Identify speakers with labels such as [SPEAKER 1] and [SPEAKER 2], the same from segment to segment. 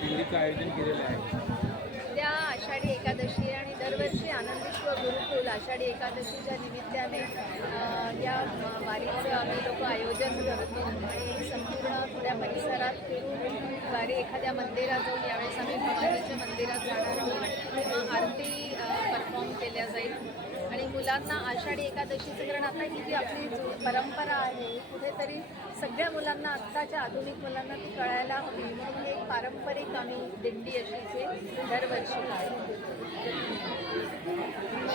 [SPEAKER 1] दिंडीचं आयोजन केलेलं आहे. त्या आषाढी एकादशी आणि दरवर्षी आनंदेश्वर गुरुकुल आषाढी एकादशीच्या निमित्ताने या वारीचं आम्ही लोक आयोजन करतो आणि संपूर्ण थोड्या परिसरात फिरून वारी एखाद्या मंदिरात जाऊन यावेळेस आम्ही भवानीच्या मंदिरात जाणार आहोत. आरती मुलांना आषाढी एकादशीचं कारण आता ही जी आपली परंपरा आहे कुठेतरी सगळ्या मुलांना आत्ताच्या आधुनिक मुलांना ती कळायला हवी. म्हणून एक पारंपरिक आम्ही दिंडी अशी ते दरवर्षी
[SPEAKER 2] काय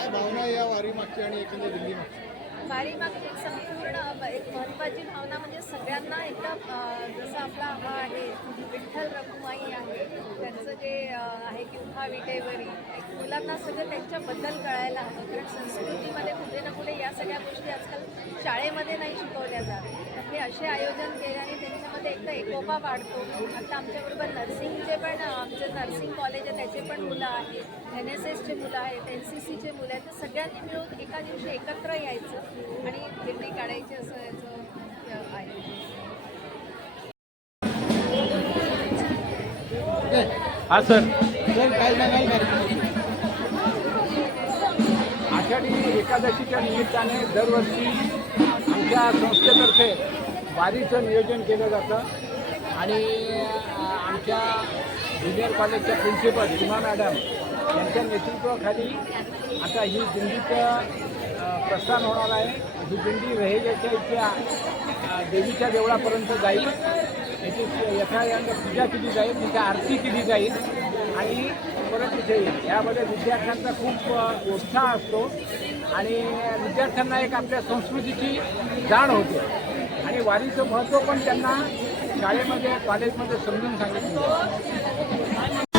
[SPEAKER 2] भावना आहे या वारी मागची आणि एकंदर दिंडी मागची
[SPEAKER 1] वारीमागची एक संपूर्ण एक महत्त्वाची भावना म्हणजे सगळ्यांना एकदा जसं आपला हा आहे विठ्ठल रखुमाई आहे त्यांचं जे आहे की उभा विटेवरी मुलांना सगळं त्यांच्याबद्दल कळायला हवं. कारण संस्कृतीमध्ये कुठे ना कुठे सगळ्या गोष्टी आजकाल शाळेमध्ये नाही शिकवल्या जात. हे असे आयोजन केल्याने त्यांच्यामध्ये एकदा एकोपा वाढतो. आता आमच्याबरोबर नर्सिंगचे पण आमचे नर्सिंग कॉलेज आहे त्याचे पण मुलं आहेत एन एस एसचे मुलं आहेत एन सी सीचे मुलं आहेत. तर सगळ्यांनी मिळून एका दिवशी एकत्र यायचं आणि दिंडी काढायची असं याचं आहे.
[SPEAKER 3] हा सर.
[SPEAKER 2] सर काय
[SPEAKER 3] आषाढी एकादशीच्या निमित्ताने दरवर्षी आमच्या संस्थेतर्फे वारीचं नियोजन केलं जातं. आणि आमच्या ज्युनियर कॉलेजच्या प्रिन्सिपल हिमा मॅडम यांच्या नेतृत्वाखाली आता ही दिंडीचं प्रस्थान होणार आहे. ही दिंडी रहेजाच्या इथल्या देवीच्या देवळापर्यंत जाईल. याची यथायंग पूजा केली जाईल. तिथे आरती केली जाईल. आणि परत तिथे येईल यामध्ये विद्यार्थ्यांचा खूप उत्साह असतो आणि विद्यार्थ्यांना एक आपल्या संस्कृतीची जाण होते आणि वारीचं महत्त्व पण त्यांना शाळेमध्ये कॉलेजमध्ये समजून सांगितलं जातं.